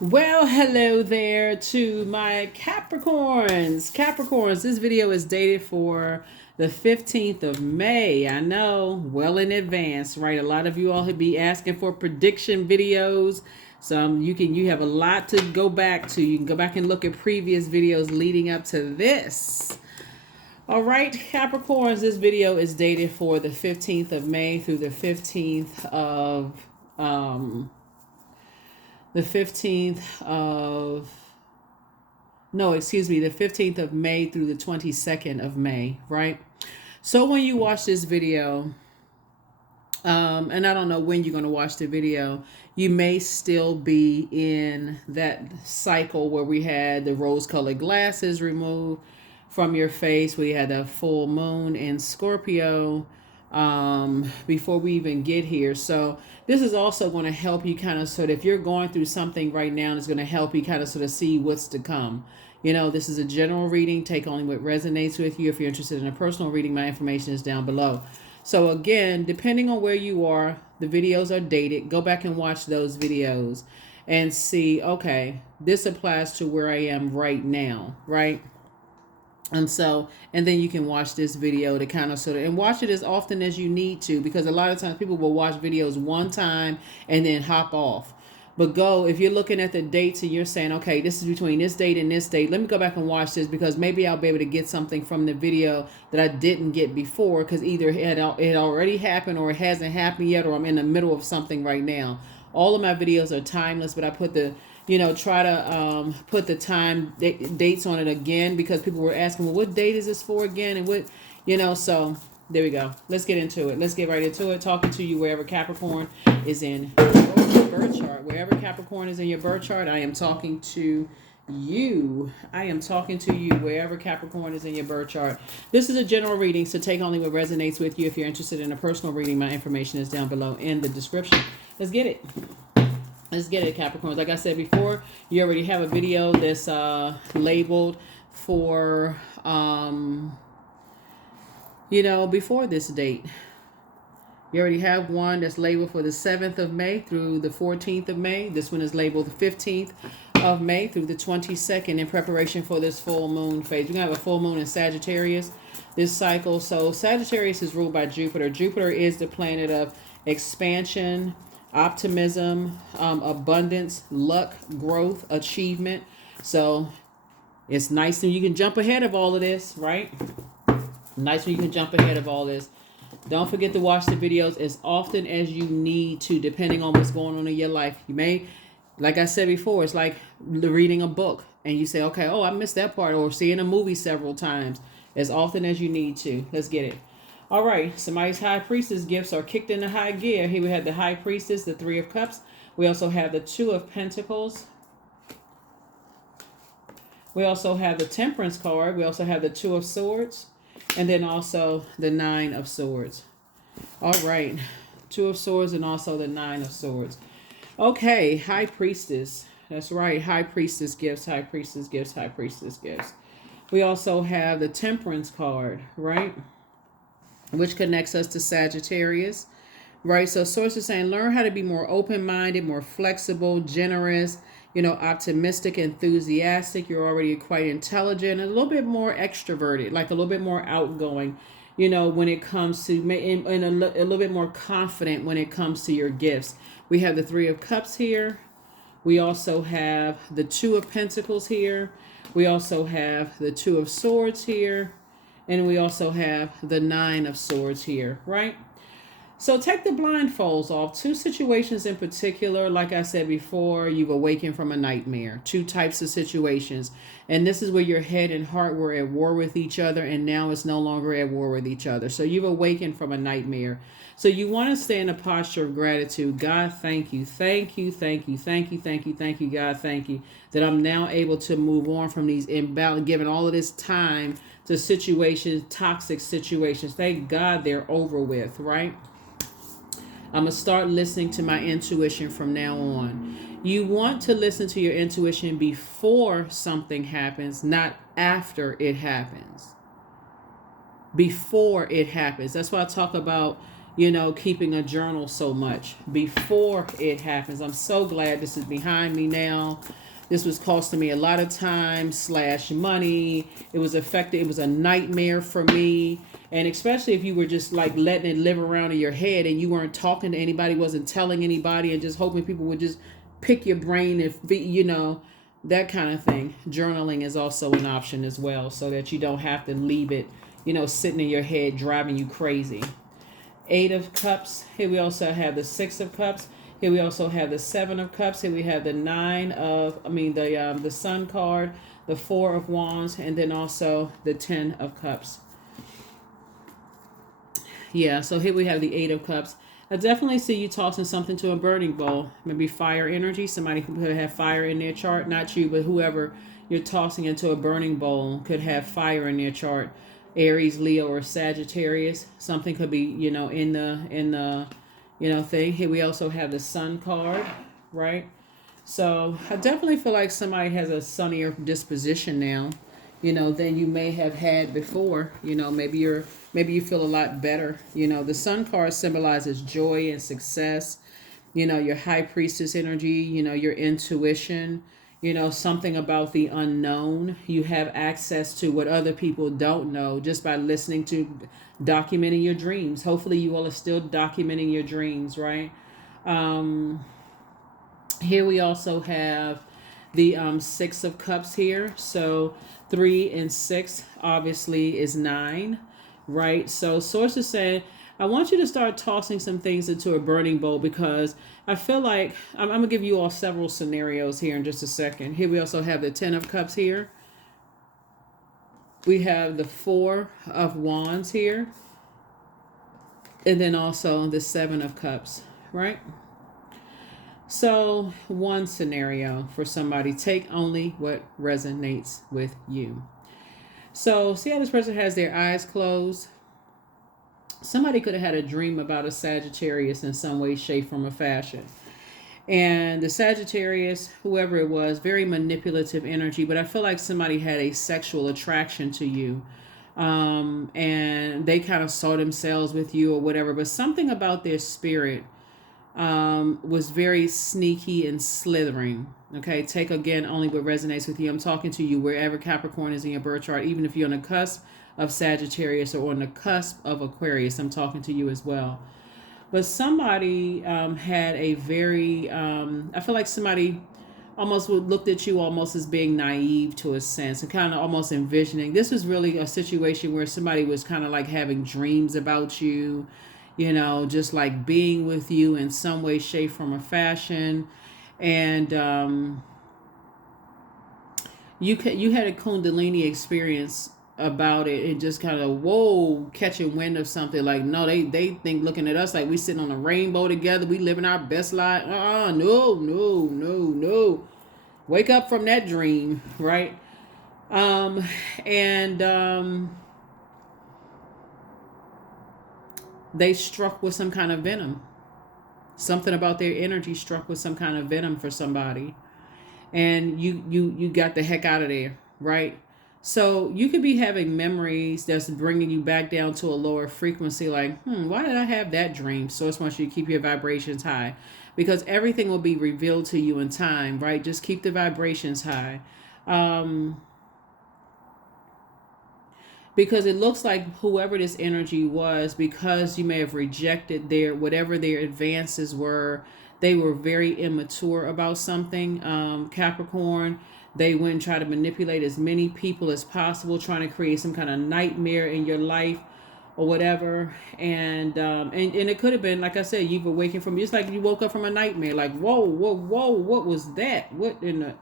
Well, hello there to my Capricorns. Capricorns, this video is dated for the 15th of May. I know, well in advance, right? A lot of you all would be asking for prediction videos. So you have a lot to go back to. You can go back and look at previous videos leading up to this. All right, Capricorns, this video is dated for the 15th of May through um the 15th of no, excuse me, the 15th of May through the 22nd of May, right? So when you watch this video, and I don't know when you're going to watch the video, you may still be in that cycle where we had the rose-colored glasses removed from your face. We had a full moon in Scorpio before we even get here. So this is also going to help you kind of sort of, if you're going through something right now, it's going to help you kind of sort of see what's to come. You know, this is a general reading. Take only what resonates with you. If you're interested in a personal reading, my information is down below. So again, depending on where you are, the videos are dated. Go back and watch those videos and see, okay, this applies to where I am right now, right? And then you can watch this video to kind of sort of, and watch it as often as you need to, because a lot of times people will watch videos one time and then hop off. But if you're looking at the dates and you're saying, okay, this is between this date and this date, let me go back and watch this because maybe I'll be able to get something from the video that I didn't get before, because either it already happened or it hasn't happened yet, or I'm in the middle of something right now. All of my videos are timeless, but I put try to put the dates on it again, because people were asking, well, what date is this for again? And so there we go. Let's get into it. Let's get right into it. Talking to you wherever Capricorn is in your birth chart. Wherever Capricorn is in your birth chart, I am talking to you. I am talking to you wherever Capricorn is in your birth chart. This is a general reading, so take only what resonates with you. If you're interested in a personal reading, my information is down below in the description. Let's get it. Let's get it, Capricorns. Like I said before, you already have a video that's labeled for, before this date. You already have one that's labeled for the 7th of May through the 14th of May. This one is labeled the 15th of May through the 22nd in preparation for this full moon phase. We're going to have a full moon in Sagittarius this cycle. So Sagittarius is ruled by Jupiter. Jupiter is the planet of expansion, optimism, abundance, luck, growth, achievement. So it's nice when you can jump ahead of all of this, right? Nice when you can jump ahead of all this. Don't forget to watch the videos as often as you need to, depending on what's going on in your life. You may, like I said before, it's like reading a book and you say, okay, I missed that part, or seeing a movie several times. As often as you need to. Let's get it. All right, somebody's High Priestess gifts are kicked into high gear. Here we have the High Priestess, the Three of Cups. We also have the Two of Pentacles. We also have the Temperance card. We also have the Two of Swords. And then also the Nine of Swords. All right, Two of Swords and also the Nine of Swords. Okay, High Priestess. That's right, High Priestess gifts, High Priestess gifts, High Priestess gifts. We also have the Temperance card, right? Which connects us to Sagittarius, right? So Source is saying, learn how to be more open-minded, more flexible, generous, optimistic, enthusiastic. You're already quite intelligent, and a little bit more extroverted, like a little bit more outgoing, when it comes to, and a little bit more confident when it comes to your gifts. We have the Three of Cups here. We also have the Two of Pentacles here. We also have the Two of Swords here. And we also have the Nine of Swords here, right? So take the blindfolds off. Two situations in particular, like I said before, you've awakened from a nightmare. Two types of situations. And this is where your head and heart were at war with each other, and now it's no longer at war with each other. So you've awakened from a nightmare. So you want to stay in a posture of gratitude. God, thank you. Thank you, thank you, thank you, thank you, thank you, God, thank you. That I'm now able to move on from these imbalance, given all of this time to situations, toxic situations. Thank God they're over with, right? I'm going to start listening to my intuition from now on. You want to listen to your intuition before something happens, not after it happens. Before it happens. That's why I talk about, keeping a journal so much before it happens. I'm so glad this is behind me now. This was costing me a lot of time / money. It was affected. It was a nightmare for me. And especially if you were just like letting it live around in your head and you weren't talking to anybody, wasn't telling anybody, and just hoping people would just pick your brain that kind of thing. Journaling is also an option as well, so that you don't have to leave it, sitting in your head, driving you crazy. 8 of Cups. Here we also have the 6 of Cups. Here we also have the 7 of Cups. Here we have the the Sun card, the 4 of Wands, and then also the 10 of Cups. Yeah, so here we have the 8 of Cups. I definitely see you tossing something to a burning bowl. Maybe fire energy. Somebody could have fire in their chart. Not you, but whoever you're tossing into a burning bowl could have fire in their chart. Aries, Leo, or Sagittarius. Something could be, in the thing. Here we also have the Sun card, right? So I definitely feel like somebody has a sunnier disposition now, than you may have had before. Maybe you feel a lot better. The Sun card symbolizes joy and success. Your High Priestess energy. Your intuition. Something about the unknown. You have access to what other people don't know just by listening to, documenting your dreams. Hopefully you all are still documenting your dreams, right? Here we also have the 6 of Cups here. So 3 and 6 obviously is 9, right? So sources say, I want you to start tossing some things into a burning bowl, because I feel like I'm going to give you all several scenarios here in just a second. Here we also have the 10 of Cups here. We have the 4 of Wands here. And then also the 7 of Cups, right? So one scenario for somebody, take only what resonates with you. So see how this person has their eyes closed? Somebody could have had a dream about a Sagittarius in some way, shape, form, or fashion. And the Sagittarius, whoever it was, very manipulative energy, but I feel like somebody had a sexual attraction to you. And they kind of saw themselves with you or whatever, but something about their spirit was very sneaky and slithering. Okay, take again only what resonates with you. I'm talking to you wherever Capricorn is in your birth chart, even if you're on the cusp of Sagittarius or on the cusp of Aquarius, I'm talking to you as well. But somebody had a very, I feel like somebody almost looked at you almost as being naive to a sense, and kind of almost envisioning. This was really a situation where somebody was kind of like having dreams about you, just like being with you in some way, shape, form, or fashion. And you had a Kundalini experience about it, and just kind of catching wind of something like, no, they think looking at us like we sitting on a rainbow together, we living our best life. No, wake up from that dream, right? They struck with some kind of venom. Something about their energy struck with some kind of venom for somebody, and you got the heck out of there, right? So you could be having memories that's bringing you back down to a lower frequency, like, why did I have that dream? So it's wants you to keep your vibrations high, because everything will be revealed to you in time, right? Just keep the vibrations high. Because it looks like whoever this energy was, because you may have rejected whatever their advances were, they were very immature about something. Capricorn, they went and tried to manipulate as many people as possible, trying to create some kind of nightmare in your life or whatever. And it could have been, like I said, you've awakened from, just like you woke up from a nightmare, like, whoa, what was that? What in the...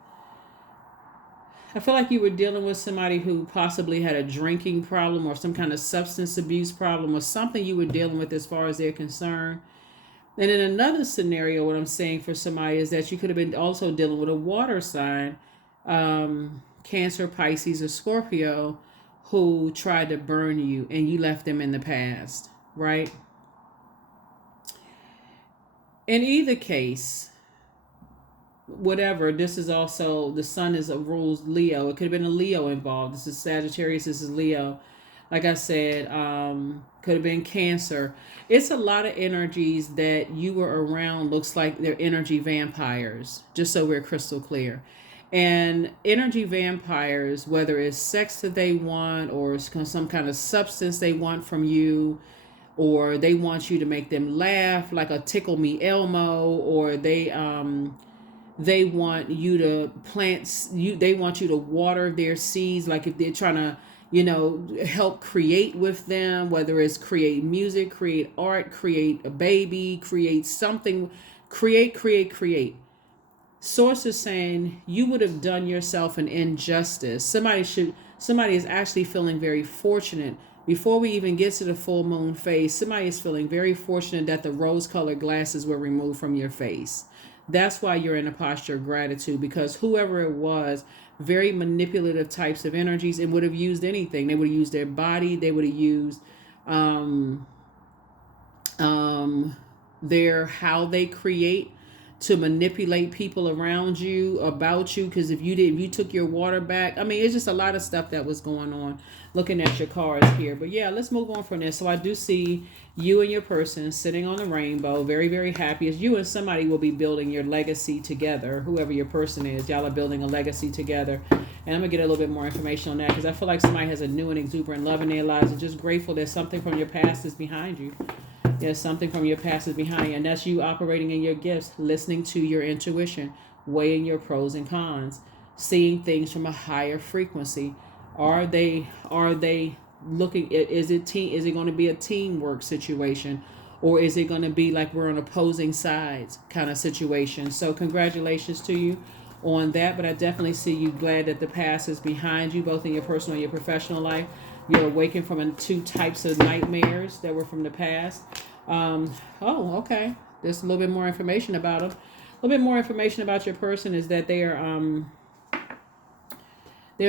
I feel like you were dealing with somebody who possibly had a drinking problem or some kind of substance abuse problem, or something you were dealing with as far as they're concerned. And in another scenario, what I'm saying for somebody is that you could have been also dealing with a water sign, Cancer, Pisces, or Scorpio, who tried to burn you and you left them in the past, right? In either case, whatever, this is also, the sun is a rules Leo. It could have been a Leo involved. This is Sagittarius, this is Leo. Like I said, could have been Cancer. It's a lot of energies that you were around. Looks like they're energy vampires, just so we're crystal clear. And energy vampires, whether it's sex that they want or some kind of substance they want from you, or they want you to make them laugh like a tickle me Elmo, or they want you to they want you to water their seeds, like if they're trying to help create with them, whether it's create music, create art, create a baby, create something, create. Source is saying you would have done yourself an injustice. Somebody is actually feeling very fortunate. Before we even get to the full moon phase, somebody is feeling very fortunate that the rose colored glasses were removed from your face. That's why you're in a posture of gratitude, because whoever it was, very manipulative types of energies, and would have used anything. They would have used their body. They would have used their how they create to manipulate people around you, about you, because if you took your water back, I mean, it's just a lot of stuff that was going on looking at your cards here. But yeah, let's move on from this. So I do see you and your person sitting on the rainbow, very, very happy, as you and somebody will be building your legacy together. Whoever your person is, y'all are building a legacy together. And I'm gonna get a little bit more information on that, because I feel like somebody has a new and exuberant love in their lives and just grateful that something from your past is behind you. Yes, something from your past is behind you, and that's you operating in your gifts, listening to your intuition, weighing your pros and cons, seeing things from a higher frequency. Are they looking? Is it going to be a teamwork situation, or is it going to be like we're on opposing sides kind of situation? So congratulations to you on that. But I definitely see you glad that the past is behind you, both in your personal and your professional life. You're awakened from two types of nightmares that were from the past. Okay. There's a little bit more information about them. A little bit more information about your person is that they're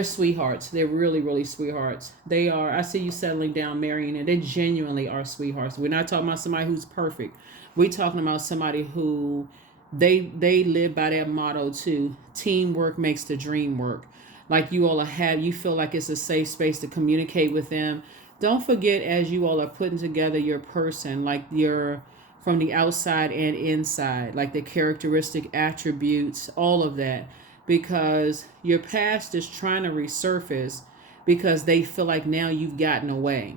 sweethearts. They're really, really sweethearts. They are. I see you settling down, marrying, and they genuinely are sweethearts. We're not talking about somebody who's perfect. We're talking about somebody who they live by that motto too. Teamwork makes the dream work. Like you all you feel like it's a safe space to communicate with them. Don't forget, as you all are putting together your person, like you're from the outside and inside, like the characteristic attributes, all of that, because your past is trying to resurface because they feel like now you've gotten away.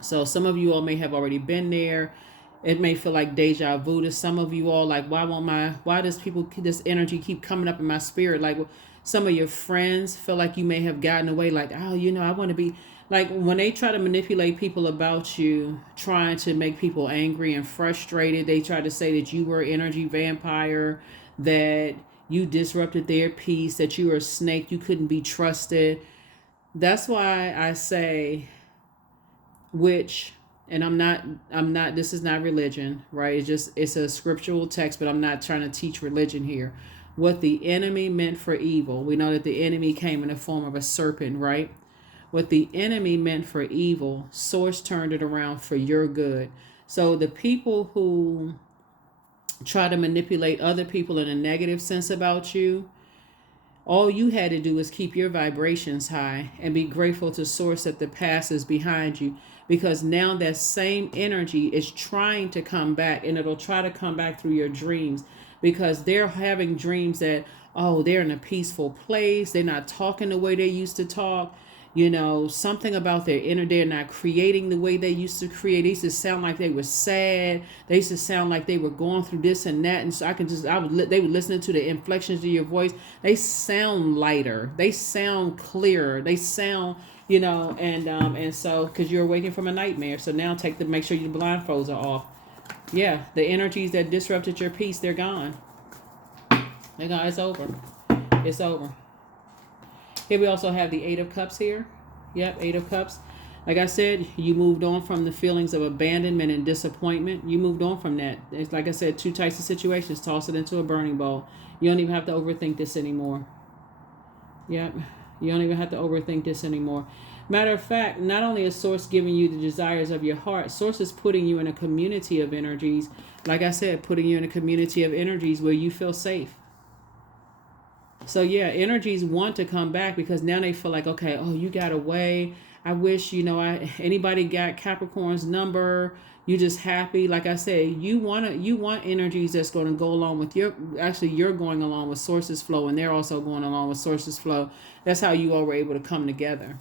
So some of you all may have already been there. It may feel like deja vu to some of you all. Like, why does this energy keep coming up in my spirit? Like, some of your friends feel like you may have gotten away. Like, oh, I want to be like, when they try to manipulate people about you, trying to make people angry and frustrated. They try to say that you were an energy vampire, that you disrupted their peace, that you were a snake, you couldn't be trusted. That's why I say, and I'm not, this is not religion, right? It's a scriptural text, but I'm not trying to teach religion here. What the enemy meant for evil, we know that the enemy came in the form of a serpent, right? What the enemy meant for evil, Source turned it around for your good. So the people who try to manipulate other people in a negative sense about you, all you had to do is keep your vibrations high and be grateful to Source that the past is behind you, because now that same energy is trying to come back, and it'll try to come back through your dreams, because they're having dreams that, they're in a peaceful place. They're not talking the way they used to talk. Something about their inner, they're not creating the way they used to create. They used to sound like they were sad. They used to sound like they were going through this and that. And so they were listening to the inflections of your voice. They sound lighter. They sound clearer. They sound, and so, because you're awakening from a nightmare. So now make sure your blindfolds are off. Yeah, the energies that disrupted your peace, they're gone. They're gone. It's over. It's over. Here we also have the Eight of Cups here. Yep, Eight of Cups. Like I said, you moved on from the feelings of abandonment and disappointment. You moved on from that. It's like I said, two types of situations. Toss it into a burning bowl. You don't even have to overthink this anymore. Yep, you don't even have to overthink this anymore. Matter of fact, not only is Source giving you the desires of your heart, Source is putting you in a community of energies. Like I said, putting you in a community of energies where you feel safe. So yeah, energies want to come back because now they feel like, okay, you got away. I wish, anybody got Capricorn's number. You just happy. Like I said, you want energies that's going to go along with you're going along with sources flow, and they're also going along with sources flow. That's how you all were able to come together.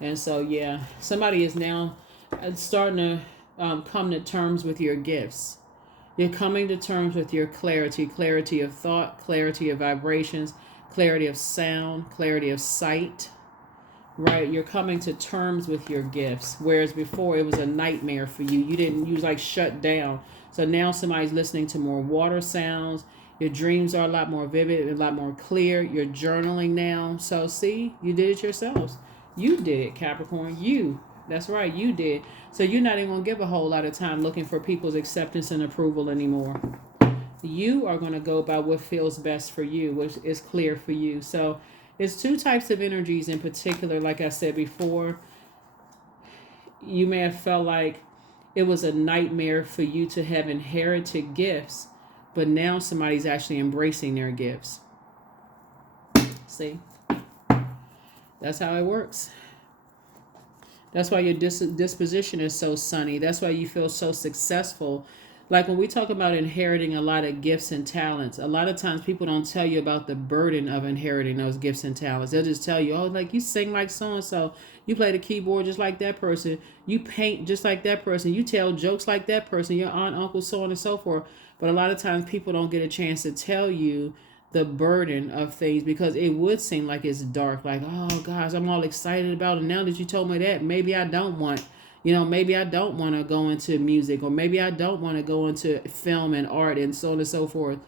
And so, yeah, somebody is now starting to come to terms with your gifts. You're coming to terms with your clarity of thought, clarity of vibrations, clarity of sound, clarity of sight, right? You're coming to terms with your gifts. Whereas before it was a nightmare for you. You was like shut down. So now somebody's listening to more water sounds. Your dreams are a lot more vivid, a lot more clear. You're journaling now. So see, you did it yourselves. You did it, Capricorn. That's right, you did. So you're not even going to give a whole lot of time looking for people's acceptance and approval anymore. You are going to go by what feels best for you, which is clear for you. So it's two types of energies in particular. Like I said before, you may have felt like it was a nightmare for you to have inherited gifts, but now somebody's actually embracing their gifts. See? That's how it works. That's why your disposition is so sunny. That's why you feel so successful. Like when we talk about inheriting a lot of gifts and talents, a lot of times people don't tell you about the burden of inheriting those gifts and talents. They'll just tell you, oh, like you sing like so-and-so. You play the keyboard just like that person. You paint just like that person. You tell jokes like that person. Your aunt, uncle, so on and so forth. But a lot of times people don't get a chance to tell you the burden of things, because it would seem like it's dark, like, oh gosh, I'm all excited about it. Now that you told me that, maybe I don't want, maybe I don't want to go into music, or maybe I don't want to go into film and art and so on and so forth,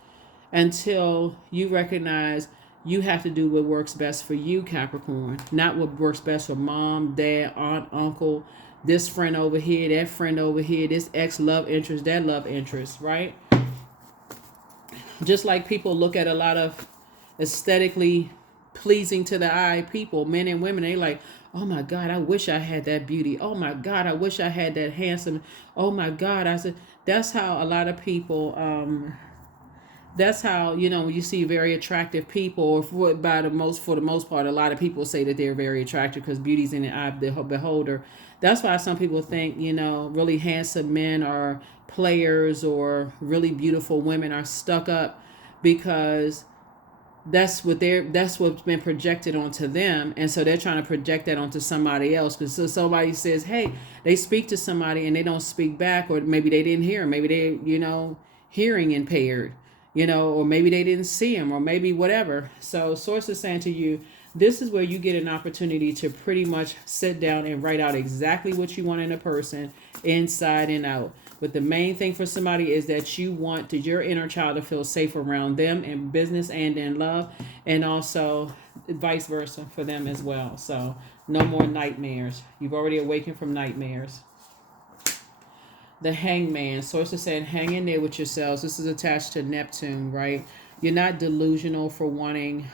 until you recognize you have to do what works best for you, Capricorn, not what works best for mom, dad, aunt, uncle, this friend over here, that friend over here, this ex love interest, that love interest, right? Just like people look at a lot of aesthetically pleasing to the eye people, men and women, they like, oh my God, I wish I had that beauty. Oh my God, I wish I had that handsome. Oh my God, I said that's how a lot of people. That's how when you see very attractive people, or for the most part, a lot of people say that they're very attractive because beauty's in the eye of the beholder. That's why some people think really handsome men are players, or really beautiful women are stuck up, because that's what's been projected onto them, and so they're trying to project that onto somebody else. Because so somebody says, hey, they speak to somebody and they don't speak back, or maybe they didn't hear, maybe they hearing impaired, or maybe they didn't see him, or maybe whatever. So source is saying to you, this is where you get an opportunity to pretty much sit down and write out exactly what you want in a person, inside and out. But the main thing for somebody is that you want your inner child to feel safe around them in business and in love, and also vice versa for them as well. So no more nightmares. You've already awakened from nightmares. The Hangman. Source is saying, hang in there with yourselves. This is attached to Neptune, right? You're not delusional for wanting.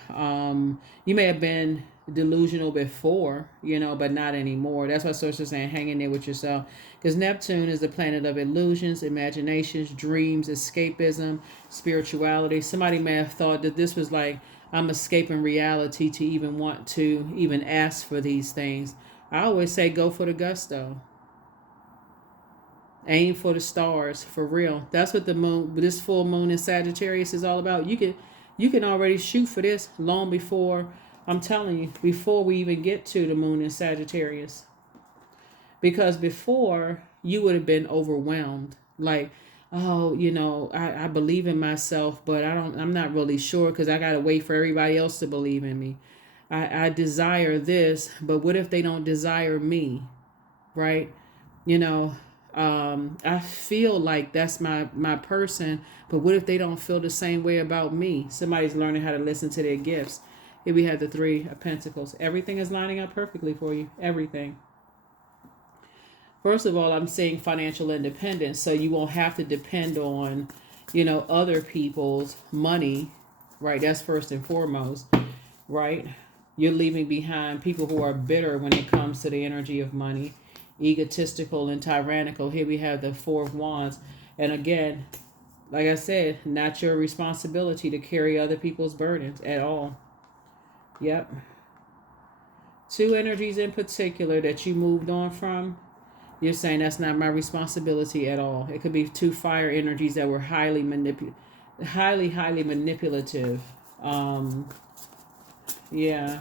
You may have been delusional before, but not anymore. That's why source is saying, hang in there with yourself. Because Neptune is the planet of illusions, imaginations, dreams, escapism, spirituality. Somebody may have thought that this was like, I'm escaping reality to even want to even ask for these things. I always say, go for the gusto. Aim for the stars, for real. That's what this full moon in Sagittarius is all about. You can already shoot for this long before, I'm telling you, before we even get to the moon in Sagittarius. Because before, you would have been overwhelmed. Like, oh, I believe in myself, but I'm not really sure, because I got to wait for everybody else to believe in me. I desire this, but what if they don't desire me, right? I feel like that's my person, but what if they don't feel the same way about me? Somebody's learning how to listen to their gifts. Here we have the Three of Pentacles. Everything is lining up perfectly for you. Everything. First of all, I'm seeing financial independence, so you won't have to depend on, other people's money, right? That's first and foremost, right? You're leaving behind people who are bitter when it comes to the energy of money, egotistical and tyrannical. Here we have the Four of Wands. And again, like I said, not your responsibility to carry other people's burdens at all. Yep. Two energies in particular that you moved on from. You're saying that's not my responsibility at all. It could be two fire energies that were highly manipulative. Um, yeah,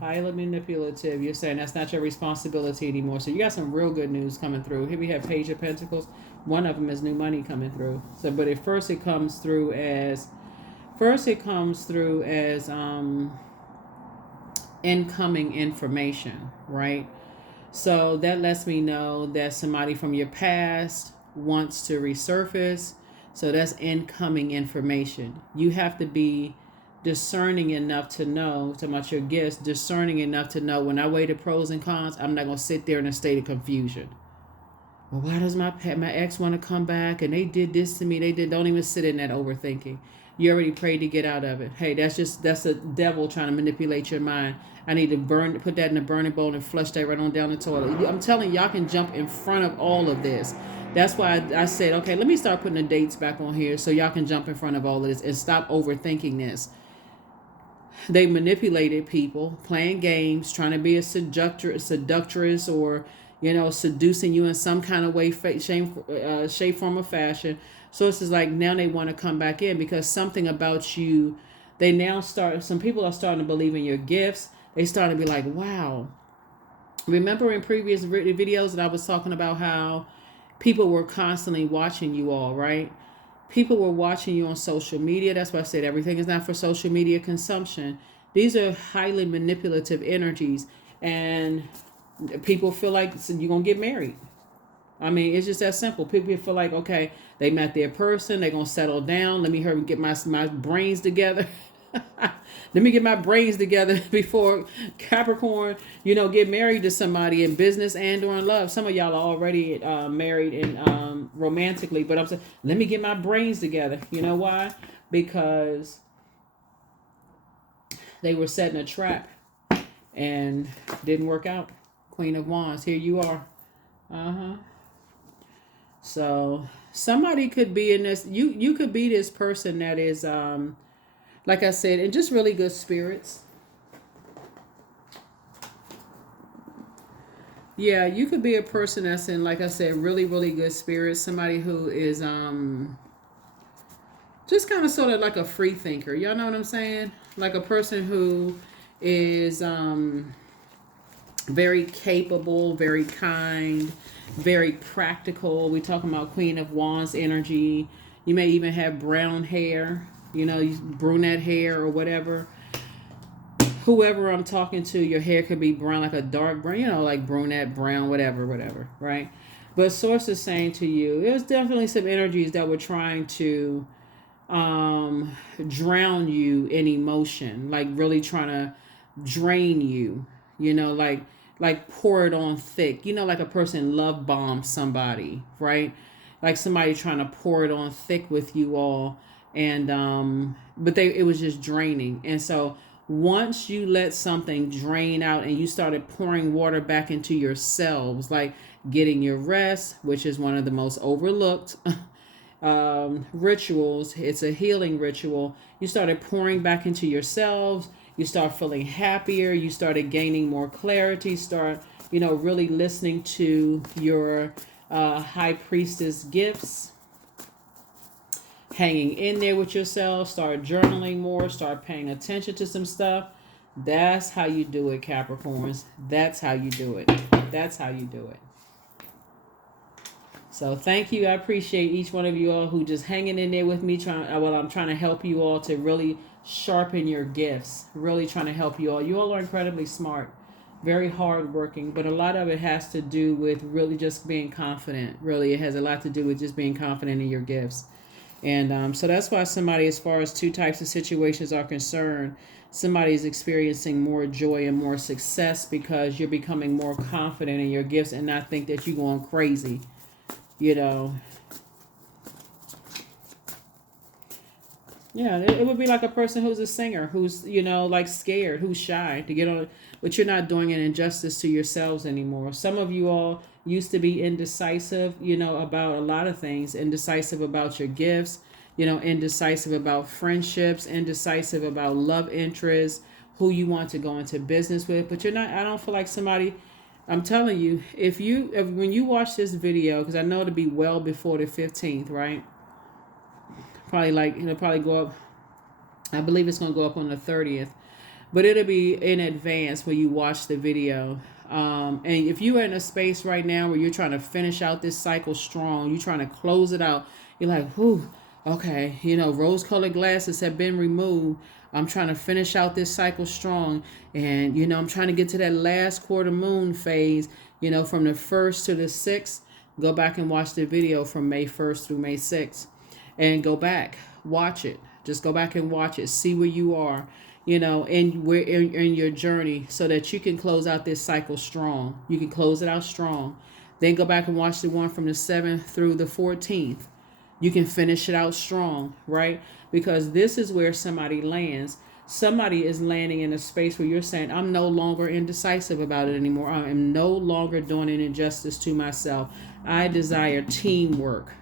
highly manipulative. You're saying that's not your responsibility anymore. So you got some real good news coming through. Here we have Page of Pentacles. One of them is new money coming through. So, but at first it comes through as incoming information, right? So that lets me know that somebody from your past wants to resurface. So that's incoming information. You have to be discerning enough to know, talking about your gifts, discerning enough to know when I weigh the pros and cons, I'm not going to sit there in a state of confusion. Well, why does my ex want to come back and they did this to me? Don't even sit in that overthinking. You already prayed to get out of it. Hey, that's the devil trying to manipulate your mind. I need to put that in a burning bowl and flush that right on down the toilet. I'm telling y'all can jump in front of all of this. That's why I said, okay, let me start putting the dates back on here so y'all can jump in front of all of this and stop overthinking this. They manipulated people, playing games, trying to be a seductress, or seducing you in some kind of way, shape, form, or fashion. So it's just like now they want to come back in because something about you. Some people are starting to believe in your gifts. They start to be like, wow. Remember in previous videos that I was talking about how people were constantly watching you all, right? People were watching you on social media. That's why I said everything is not for social media consumption. These are highly manipulative energies. And people feel like you're going to get married. I mean, it's just that simple. People feel like, okay, they met their person. They're going to settle down. Let me hurry and get my brains together. Let me get my brains together before Capricorn, get married to somebody in business and or in love. Some of y'all are already married and romantically, but I'm saying, let me get my brains together. You know why? Because they were setting a trap and didn't work out. Queen of Wands, here you are. So somebody could be in this. You could be this person that is like I said, in just really good spirits. Yeah, you could be a person that's in, like I said, really, really good spirits. Somebody who is just kind of sort of like a free thinker. Y'all know what I'm saying? Like a person who is very capable, very kind, very practical. We talking about Queen of Wands energy. You may even have brown hair, brunette hair or whatever. Whoever I'm talking to, your hair could be brown, like a dark brown, like brunette, brown, whatever, right? But Source is saying to you, there's definitely some energies that were trying to drown you in emotion, like really trying to drain you, like pour it on thick, like a person love bombs somebody, right? Like somebody trying to pour it on thick with you all. And but it was just draining. And so once you let something drain out and you started pouring water back into yourselves, like getting your rest, which is one of the most overlooked rituals, it's a healing ritual. You started pouring back into yourselves. You start feeling happier. You started gaining more clarity. Start, really listening to your high priestess gifts. Hanging in there with yourself. Start journaling more. Start paying attention to some stuff. That's how you do it, Capricorns. That's how you do it. That's how you do it. So thank you. I appreciate each one of you all who just hanging in there with me. I'm trying to help you all to really sharpen your gifts. Really trying to help you all. You all are incredibly smart, very hardworking, but a lot of it has to do with really just being confident. Really, it has a lot to do with just being confident in your gifts. And so that's why somebody, as far as two types of situations are concerned, somebody is experiencing more joy and more success because you're becoming more confident in your gifts and not think that you're going crazy. Yeah, it would be like a person who's a singer, who's, like scared, who's shy to get on, but you're not doing an injustice to yourselves anymore. Some of you all used to be indecisive, about a lot of things, indecisive about your gifts, indecisive about friendships, indecisive about love interests, who you want to go into business with, but you're not, I don't feel like somebody, I'm telling you, if when you watch this video, because I know it'll be well before the 15th, right? Probably like, it'll probably go up, I believe it's going to go up on the 30th, but it'll be in advance when you watch the video. And if you're in a space right now where you're trying to finish out this cycle strong, you're trying to close it out, you're like, whew, okay, rose-colored glasses have been removed. I'm trying to finish out this cycle strong. And, I'm trying to get to that last quarter moon phase, from the 1st to the 6th. Go back and watch the video from May 1st through May 6th. And go back, watch it. Just go back and watch it. See where you are, in your journey, so that you can close out this cycle strong. You can close it out strong. Then go back and watch the one from the 7th through the 14th. You can finish it out strong, right? Because this is where somebody lands. Somebody is landing in a space where you're saying, I'm no longer indecisive about it anymore. I am no longer doing an injustice to myself. I desire teamwork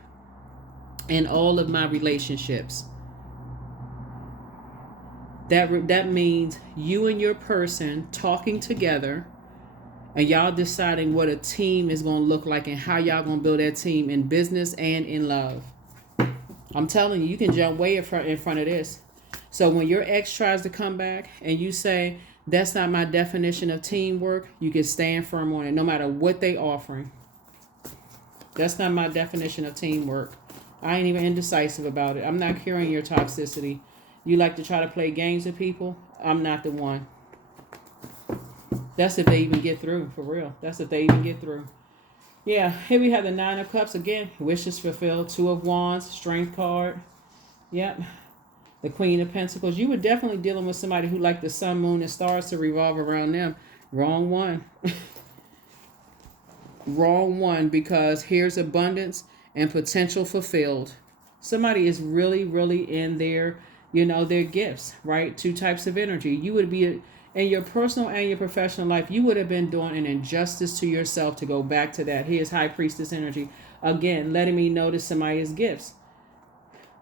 in all of my relationships. That means you and your person talking together, and y'all deciding what a team is going to look like and how y'all going to build that team in business and in love. I'm telling you, you can jump way in front of this. So when your ex tries to come back and you say, that's not my definition of teamwork, you can stand firm on it no matter what they offering. That's not my definition of teamwork. I ain't even indecisive about it. I'm not curing your toxicity. You like to try to play games with people? I'm not the one. That's if they even get through, for real. That's if they even get through. Yeah, here we have the 9 of Cups again. Wishes fulfilled. 2 of Wands, Strength card. Yep. The Queen of Pentacles. You were definitely dealing with somebody who liked the sun, moon, and stars to revolve around them. Wrong one. Wrong one, because here's abundance and potential fulfilled. Somebody is really, really in their gifts, right? 2 types of energy. You would be in your personal and your professional life, you would have been doing an injustice to yourself to go back to that. Here's High Priestess energy. Again, letting me notice somebody's gifts.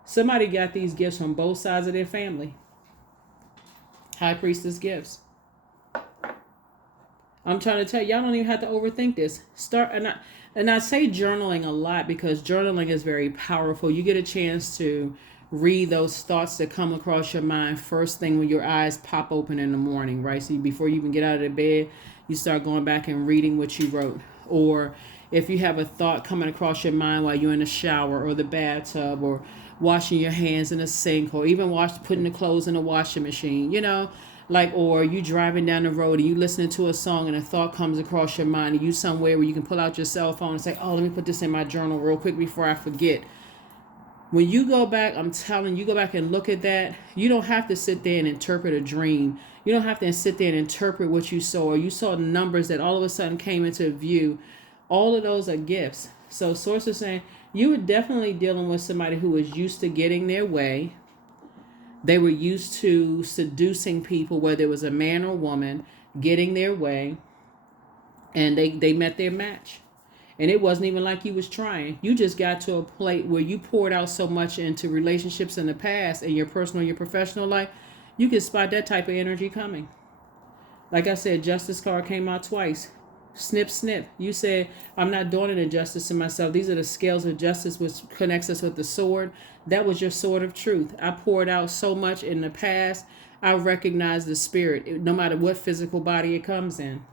Somebody got these gifts from both sides of their family. High Priestess gifts. I'm trying to tell you, y'all don't even have to overthink this. And I say journaling a lot because journaling is very powerful. You get a chance to read those thoughts that come across your mind first thing when your eyes pop open in the morning, right? So before you even get out of the bed, you start going back and reading what you wrote. Or if you have a thought coming across your mind while you're in the shower or the bathtub or washing your hands in a sink or even putting the clothes in the washing machine, or you driving down the road and you listening to a song and a thought comes across your mind and you somewhere where you can pull out your cell phone and say, oh, let me put this in my journal real quick before I forget. When you go back, I'm telling you, go back and look at that. You don't have to sit there and interpret a dream. You don't have to sit there and interpret what you saw. Or you saw numbers that all of a sudden came into view. All of those are gifts. So Source is saying you were definitely dealing with somebody who was used to getting their way. They were used to seducing people, whether it was a man or woman, getting their way. And they met their match. And it wasn't even like you was trying. You just got to a place where you poured out so much into relationships in the past, in your personal and your professional life, you can spot that type of energy coming. Like I said, Justice card came out twice. Snip, snip. You said, I'm not doing an injustice to myself. These are the scales of justice, which connects us with the sword. That was your sword of truth. I poured out so much in the past. I recognize the spirit, no matter what physical body it comes in.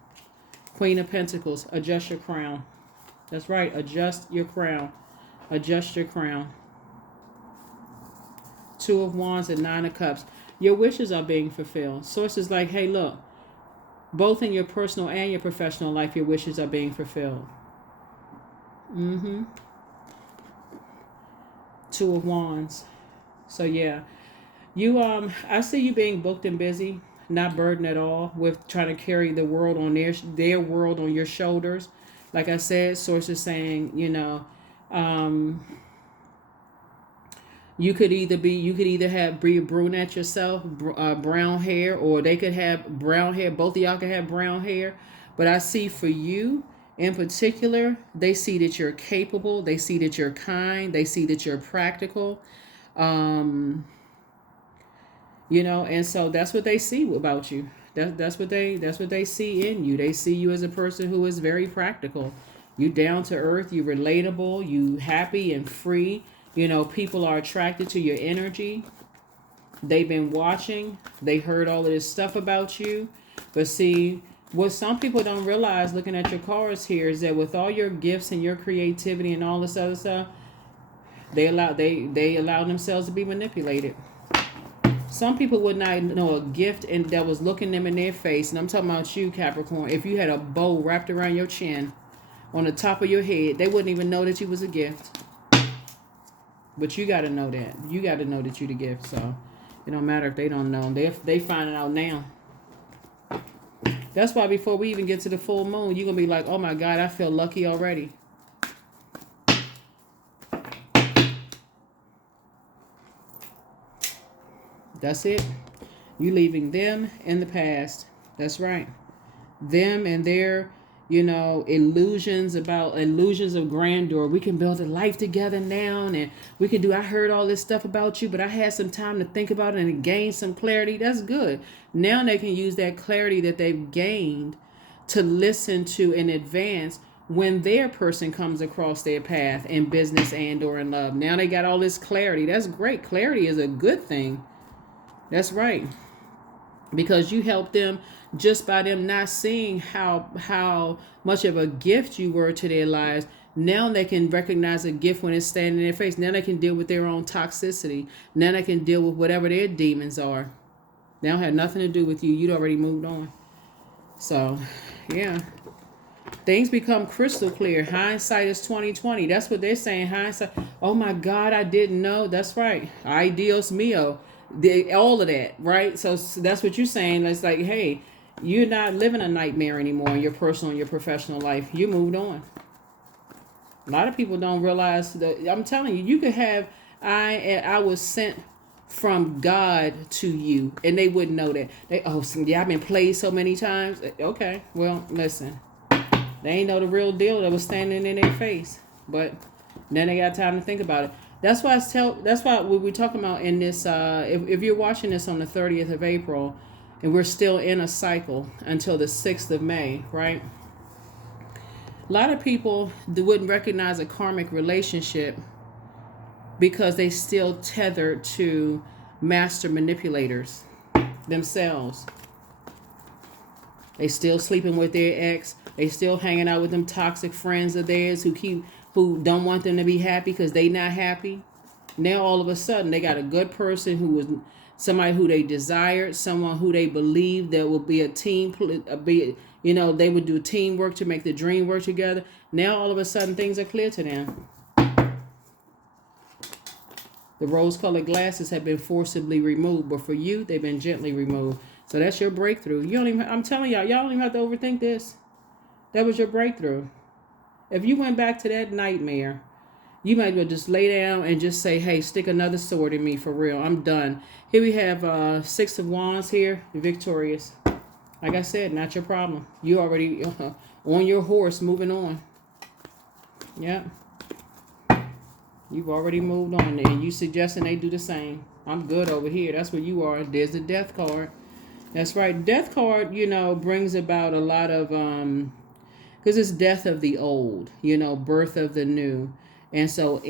Queen of Pentacles, adjust your crown. That's right. Adjust your crown. Adjust your crown. 2 of Wands and 9 of Cups. Your wishes are being fulfilled. Source is like, hey, look. Both in your personal and your professional life, your wishes are being fulfilled. 2 of Wands. So, yeah. I see you being booked and busy. Not burdened at all with trying to carry the world on their world on your shoulders. Like I said, Source is saying, you could either be a brunette yourself, brown hair, or they could have brown hair. Both of y'all could have brown hair. But I see for you in particular, they see that you're capable. They see that you're kind. They see that you're practical. And so that's what they see about you. That's what they see in you. They see you as a person who is very practical. You down to earth, you relatable, you happy and free. People are attracted to your energy. They've been watching. They heard all of this stuff about you. But see, what some people don't realize looking at your cards here is that with all your gifts and your creativity and all this other stuff, they allow themselves to be manipulated. Some people would not know a gift and that was looking them in their face. And I'm talking about you, Capricorn. If you had a bow wrapped around your chin on the top of your head, they wouldn't even know that you was a gift. But you got to know that. You got to know that you the gift. So it don't matter if they don't know. They finding out now. That's why before we even get to the full moon, you're going to be like, oh my God, I feel lucky already. That's it. You leaving them in the past. That's right. Them and their, illusions of grandeur. We can build a life together now, and we can do. I heard all this stuff about you, but I had some time to think about it and gain some clarity. That's good. Now they can use that clarity that they've gained to listen to in advance when their person comes across their path in business and or in love. Now they got all this clarity. That's great. Clarity is a good thing. That's right. Because you help them just by them not seeing how much of a gift you were to their lives. Now they can recognize a gift when it's standing in their face. Now they can deal with their own toxicity. Now they can deal with whatever their demons are. They don't have nothing to do with you. You'd already moved on. So, yeah. Things become crystal clear. Hindsight is 2020. That's what they're saying. Hindsight. Oh my God, I didn't know. That's right. Ay Dios mío. All of that, right? So that's what you're saying. It's like, hey, you're not living a nightmare anymore in your personal and your professional life. You moved on. A lot of people don't realize that. I'm telling you, you could have I was sent from God to you, and they wouldn't know that. I've been played so many times. Okay, well, listen, they ain't know the real deal that was standing in their face, but then they got time to think about it. That's why we're talking about in this. If you're watching this on the 30th of April, and we're still in a cycle until the 6th of May, right? A lot of people wouldn't recognize a karmic relationship because they still tethered to master manipulators themselves. They still sleeping with their ex. They still hanging out with them toxic friends of theirs who don't want them to be happy because they not happy. Now all of a sudden they got a good person who was somebody who they desired, someone who they believed that would be a team, they would do teamwork to make the dream work together. Now all of a sudden things are clear to them. The rose-colored glasses have been forcibly removed, but for you, they've been gently removed. So that's your breakthrough. I'm telling y'all don't even have to overthink this. That was your breakthrough. If you went back to that nightmare, you might as well just lay down and just say, hey, stick another sword in me for real. I'm done. Here we have 6 of Wands here. You're victorious. Like I said, not your problem. You already on your horse moving on. Yeah. You've already moved on. And you suggesting they do the same. I'm good over here. That's where you are. There's the death card. That's right. Death card, brings about a lot of... because it's death of the old, birth of the new. And so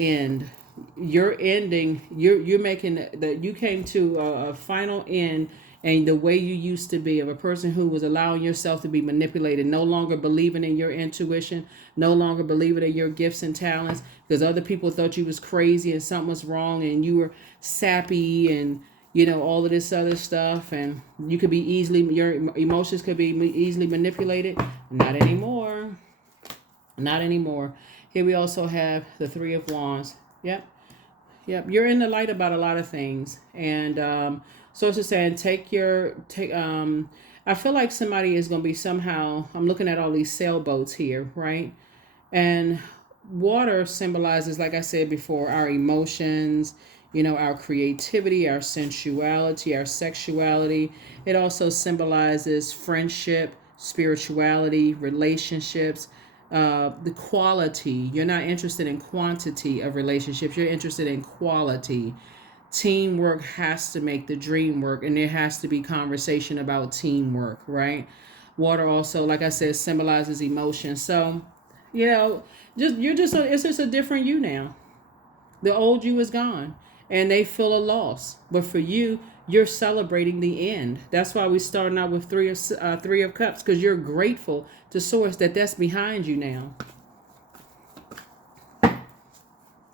you're ending, you're making that you came to a final end, and the way you used to be, of a person who was allowing yourself to be manipulated, no longer believing in your intuition, no longer believing in your gifts and talents, because other people thought you was crazy and something was wrong and you were sappy and all of this other stuff, and you could be your emotions could be easily manipulated. Not anymore. Not anymore. Here we also have the 3 of Wands. Yep. You're in the light about a lot of things, and so it's just saying, I feel like somebody is going to be somehow. I'm looking at all these sailboats here, right? And water symbolizes, like I said before, our emotions. Our creativity, our sensuality, our sexuality. It also symbolizes friendship, spirituality, relationships, the quality. You're not interested in quantity of relationships. You're interested in quality. Teamwork has to make the dream work, and there has to be conversation about teamwork, right? Water also, like I said, symbolizes emotion. So, you know, it's just a different you now. The old you is gone, and they feel a loss. But for you, you're celebrating the end. That's why we're starting out with three of cups, because you're grateful to source that that's behind you now.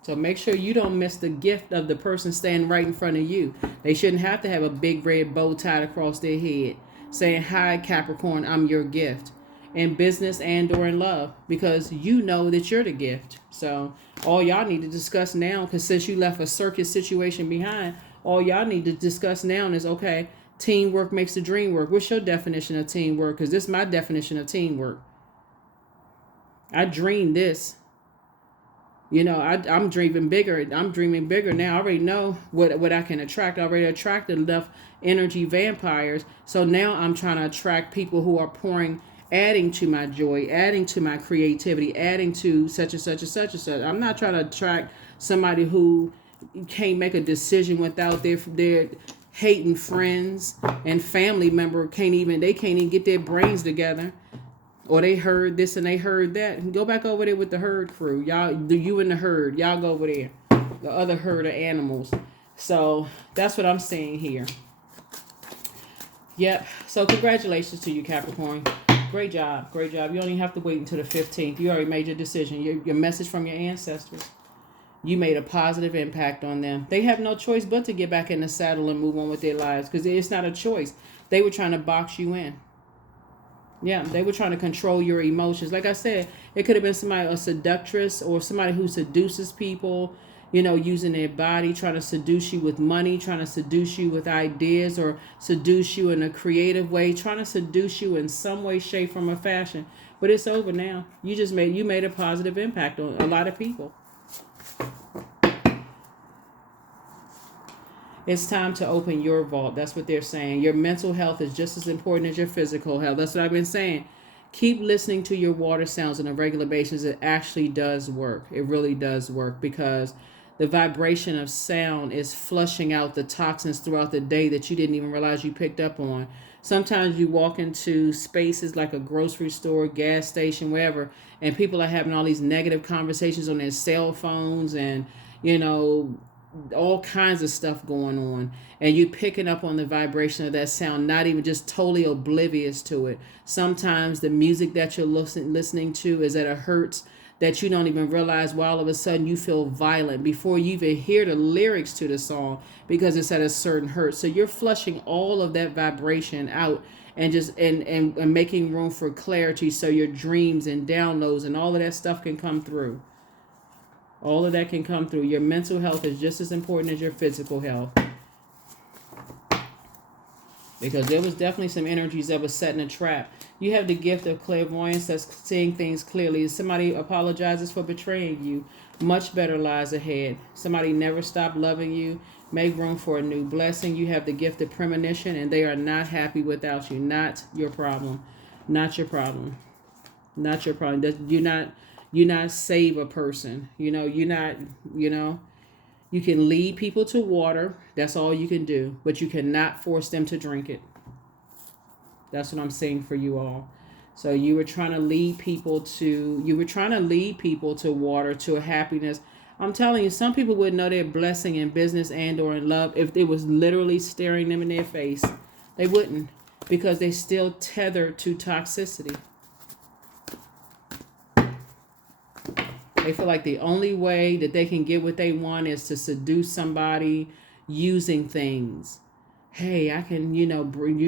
So make sure you don't miss the gift of the person standing right in front of you. They shouldn't have to have a big red bow tied across their head saying, "Hi, Capricorn, I'm your gift," in business and or in love, because you know that you're the gift. So all y'all need to discuss now, because since you left a circus situation behind, all y'all need to discuss now is, okay, teamwork makes the dream work. What's your definition of teamwork? Because this is my definition of teamwork. I dreamed this. I'm dreaming bigger. I'm dreaming bigger now. I already know what I can attract. I already attracted enough energy vampires. So now I'm trying to attract people who are pouring, adding to my joy, adding to my creativity, adding to such and such and such and such. I'm not trying to attract somebody who can't make a decision without their hating friends and family member can't even get their brains together. Or they heard this and they heard that. Go back over there with the herd crew. You and the herd. Y'all go over there. The other herd of animals. So that's what I'm saying here. Yep. So congratulations to you, Capricorn. Great job. Great job. You only have to wait until the 15th. You already made your decision. Your message from your ancestors. You made a positive impact on them. They have no choice but to get back in the saddle and move on with their lives, because it's not a choice. They were trying to box you in. Yeah, they were trying to control your emotions. Like I said, it could have been somebody, a seductress, or somebody who seduces people, using their body, trying to seduce you with money, trying to seduce you with ideas, or seduce you in a creative way, trying to seduce you in some way, shape, form, or fashion. But it's over now. You made a positive impact on a lot of people. It's time to open your vault. That's what they're saying. Your mental health is just as important as your physical health. That's what I've been saying. Keep listening to your water sounds on a regular basis. It actually does work. It really does work, because the vibration of sound is flushing out the toxins throughout the day that you didn't even realize you picked up on. Sometimes you walk into spaces like a grocery store, gas station, wherever, and people are having all these negative conversations on their cell phones and, all kinds of stuff going on, and you picking up on the vibration of that sound, not even just totally oblivious to it. Sometimes the music that you're listening to is at a hertz that you don't even realize, why all of a sudden you feel violent before you even hear the lyrics to the song, because it's at a certain hertz. So you're flushing all of that vibration out, and just and making room for clarity, so your dreams and downloads and all of that stuff can come through. All of that can come through. Your mental health is just as important as your physical health. Because there was definitely some energies that was setting a trap. You have the gift of clairvoyance, that's seeing things clearly. If somebody apologizes for betraying you, much better lies ahead. Somebody never stopped loving you. Make room for a new blessing. You have the gift of premonition, and they are not happy without you. Not your problem. Not your problem. Not your problem. You not save a person. You can lead people to water. That's all you can do. But you cannot force them to drink it. That's what I'm saying for you all. So you were trying to lead people to water, to a happiness. I'm telling you, some people wouldn't know their blessing in business and or in love if it was literally staring them in their face. They wouldn't, because they still tethered to toxicity. They feel like the only way that they can get what they want is to seduce somebody using things. Hey, I can,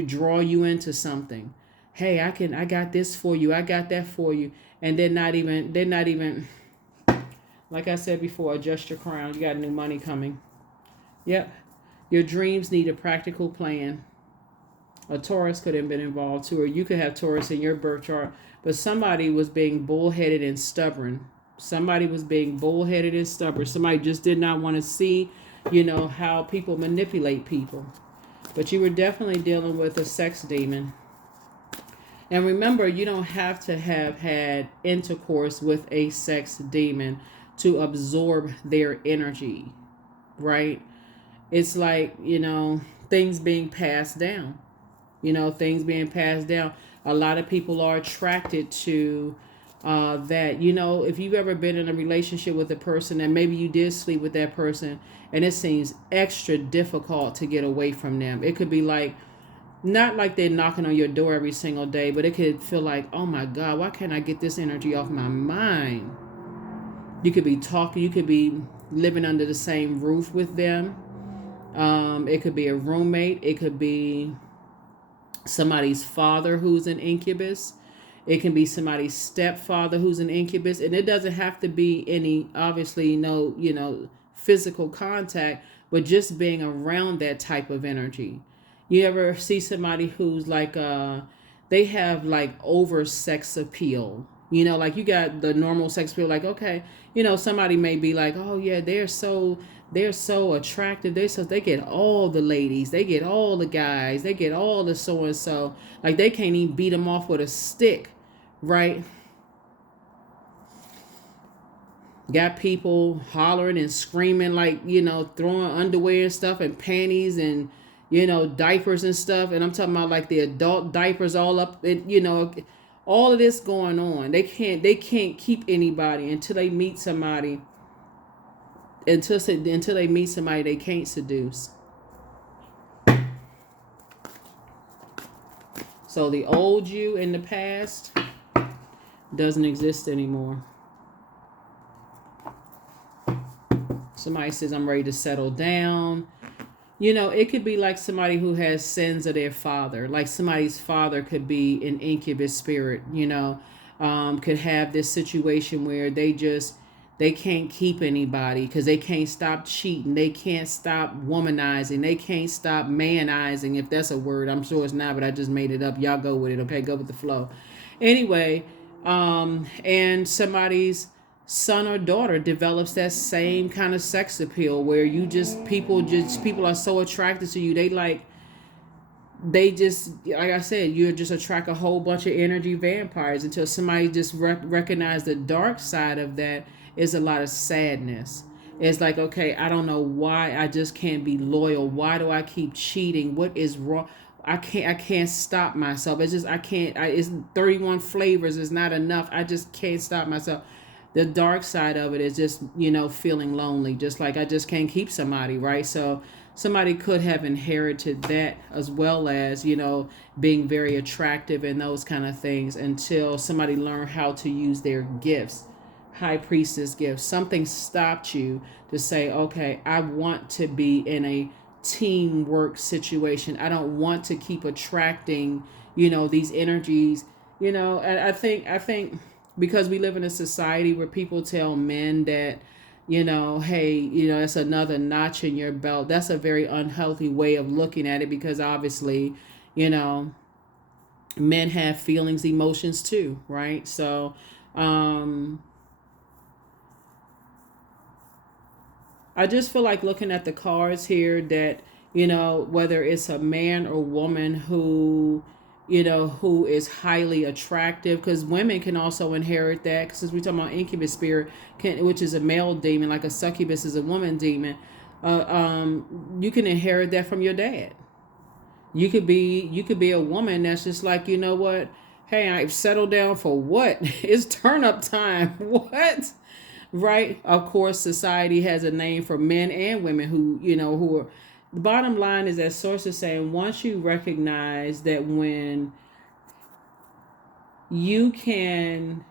draw you into something. Hey, I got this for you. I got that for you. And they're not even, like I said before, adjust your crown. You got new money coming. Yep. Your dreams need a practical plan. A Taurus could have been involved too, or you could have Taurus in your birth chart, but somebody was being bullheaded and stubborn. Somebody was being bullheaded and stubborn. Somebody just did not want to see, how people manipulate people. But you were definitely dealing with a sex demon. And remember, you don't have to have had intercourse with a sex demon to absorb their energy, right? It's like, things being passed down. Things being passed down. A lot of people are attracted to that. If you've ever been in a relationship with a person and maybe you did sleep with that person and it seems extra difficult to get away from them. It could be like, not like they're knocking on your door every single day, but it could feel like, oh my God, why can't I get this energy off my mind? You could be talking, you could be living under the same roof with them. It could be a roommate. It could be somebody's father who's an incubus. It can be somebody's stepfather who's an incubus. And it doesn't have to be any, obviously, no, physical contact, but just being around that type of energy. You ever see somebody who's like, they have like over sex appeal? Like you got the normal sex appeal, like, okay, somebody may be like, oh yeah, they're so attractive. They get all the ladies, they get all the guys, they get all the so and so. Like they can't even beat them off with a stick, right? Got people hollering and screaming, like, throwing underwear and stuff and panties and diapers and stuff. And I'm talking about like the adult diapers all up, and all of this going on. They can't keep anybody until they meet somebody. Until they meet somebody they can't seduce. So the old you in the past doesn't exist anymore. Somebody says, I'm ready to settle down. It could be like somebody who has sins of their father. Like somebody's father could be an incubus spirit, could have this situation where they can't keep anybody because they can't stop cheating. They can't stop womanizing. They can't stop manizing, if that's a word. I'm sure it's not, but I just made it up. Y'all go with it, okay? Go with the flow. Anyway, and somebody's son or daughter develops that same kind of sex appeal where people are so attracted to you. They just, like I said, you just attract a whole bunch of energy vampires until somebody just recognize the dark side of that is a lot of sadness. It's like, okay, I don't know why I just can't be loyal. Why do I keep cheating? What is wrong? I can't stop myself. It's just, it's 31 flavors is not enough. I just can't stop myself. The dark side of it is just, feeling lonely. Just like I just can't keep somebody, right? So somebody could have inherited that as well as, being very attractive and those kind of things until somebody learned how to use their gifts. High priestess gifts. Something stopped you to say, okay, I want to be in a teamwork situation. I don't want to keep attracting, these energies, and I think because we live in a society where people tell men that, hey, it's another notch in your belt. That's a very unhealthy way of looking at it because obviously, men have feelings, emotions too, right? So, I just feel like looking at the cards here that, whether it's a man or woman who is highly attractive, because women can also inherit that. Because since we're talking about incubus spirit, which is a male demon, like a succubus is a woman demon, you can inherit that from your dad. You could be a woman that's just like, what? Hey, I've settled down for what? It's turn up time. What? Right? Of course, society has a name for men and women who are. The bottom line is that source is saying once you recognize that when you can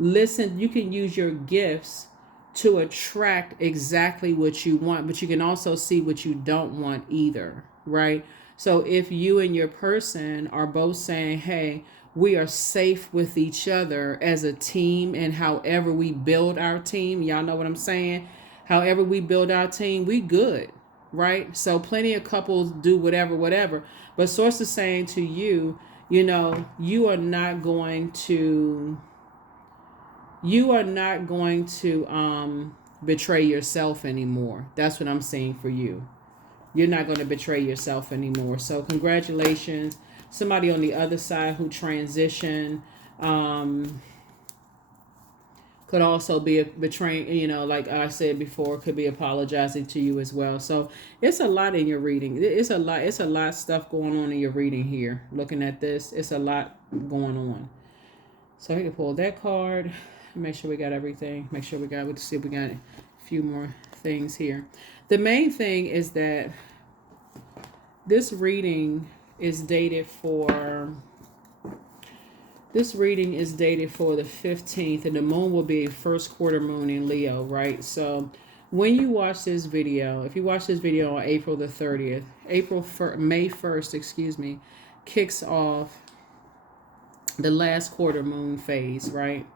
listen, you can use your gifts to attract exactly what you want, but you can also see what you don't want either, right? So if you and your person are both saying, hey, we are safe with each other as a team, and however we build our team, y'all know what I'm saying? However we build our team, we good, right? So plenty of couples do whatever. But source is saying to you, you are not going to betray yourself anymore. That's what I'm saying for you. You're not going to betray yourself anymore. So congratulations. Somebody on the other side who transitioned, Could also be a betraying, like I said before, could be apologizing to you as well. So it's a lot in your reading. It's a lot of stuff going on in your reading here. Looking at this, it's a lot going on. So we can pull that card. Make sure we got everything. Make sure we got. Let's see if we got a few more things here. The main thing is that this reading is dated for. This reading is dated for the 15th, and the moon will be a first quarter moon in Leo, right? So when you watch this video, if you watch this video on April the 30th, May 1st, excuse me, kicks off the last quarter moon phase, right?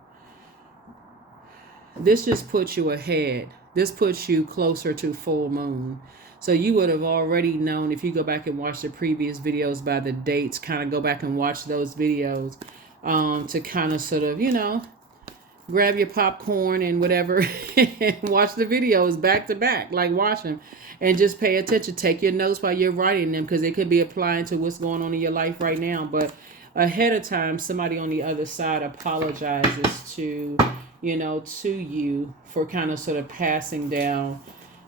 This just puts you ahead. This puts you closer to full moon. So you would have already known if you go back and watch the previous videos by the dates, kind of go back and watch those videos. To kind of sort of, grab your popcorn and whatever and watch the videos back to back, like watch them and just pay attention. Take your notes while you're writing them because they could be applying to what's going on in your life right now. But ahead of time, somebody on the other side apologizes to you for kind of sort of passing down,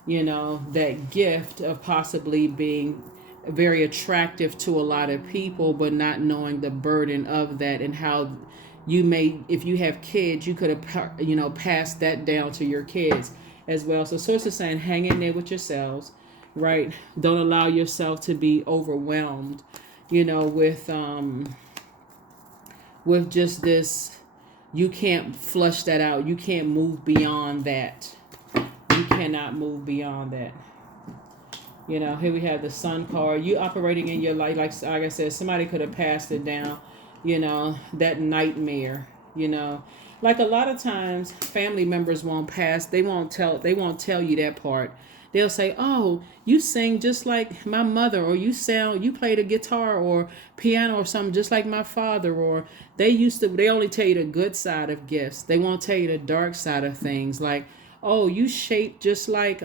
that gift of possibly being very attractive to a lot of people, but not knowing the burden of that and how you may, if you have kids, you could have, passed that down to your kids as well. So Source is saying, hang in there with yourselves, right? Don't allow yourself to be overwhelmed, with just this. You can't flush that out. You can't move beyond that. You cannot move beyond that. Here we have the Sun card. You operating in your life, like I said, somebody could have passed it down, that nightmare, Like a lot of times family members won't tell you that part. They'll say, oh, you sing just like my mother, or you play the guitar or piano or something just like my father, or they only tell you the good side of gifts. They won't tell you the dark side of things. Like, oh, you shape just like,